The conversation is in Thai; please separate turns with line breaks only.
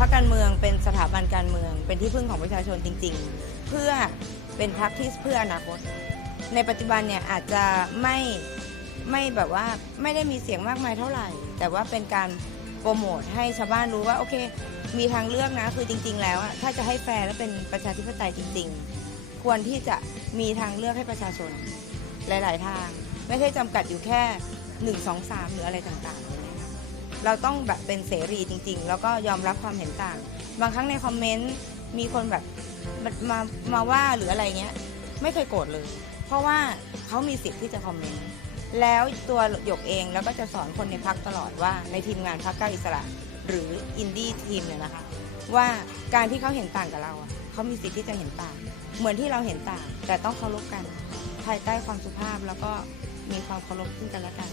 เราทำพรรคการเมืองเป็นสถาบันการเมือง เป็นที่พึ่งของประชาชนจริง ๆ เพื่อเป็นพรรคที่เพื่ออนาคต ในปัจจุบันเนี่ยอาจจะไม่ไม่แบบว่าไม่ได้มีเสียงมากมายเท่าไหร่ แต่ว่าเป็นการโปรโมทให้ชาวบ้านรู้ว่าโอเค มีทางเลือกนะคือจริง ๆ แล้วถ้าจะให้แฟร์และเป็นประชาธิปไตยจริง ๆ ควรที่จะมีทางเลือกให้ประชาชนหลาย ๆ ทาง ไม่ใช่จำกัดอยู่แค่หนึ่งสองสามหรืออะไรต่างๆ เราต้องแบบเป็นเสรีจริง ๆ แล้วก็ยอมรับความเห็นต่าง บางครั้งในคอมเมนต์มีคนแบบมามาว่าหรืออะไรเงี้ยไม่เคยโกรธเลย เพราะว่าเขามีสิทธิ์ที่จะคอมเมนต์แล้วตัวหยกเองแล้วก็จะสอนคนในพักตลอดว่าในทีมงานพักก้าอิสระ หรืออินดี้ทีมเนี่ยนะคะ ว่าการที่เขาเห็นต่างกับเราเขามีสิทธิ์ที่จะเห็นต่าง เหมือนที่เราเห็นต่าง แต่ต้องเคารพกันภายใต้ความสุภาพแล้วก็มีความเคารพซึ่งกันและกัน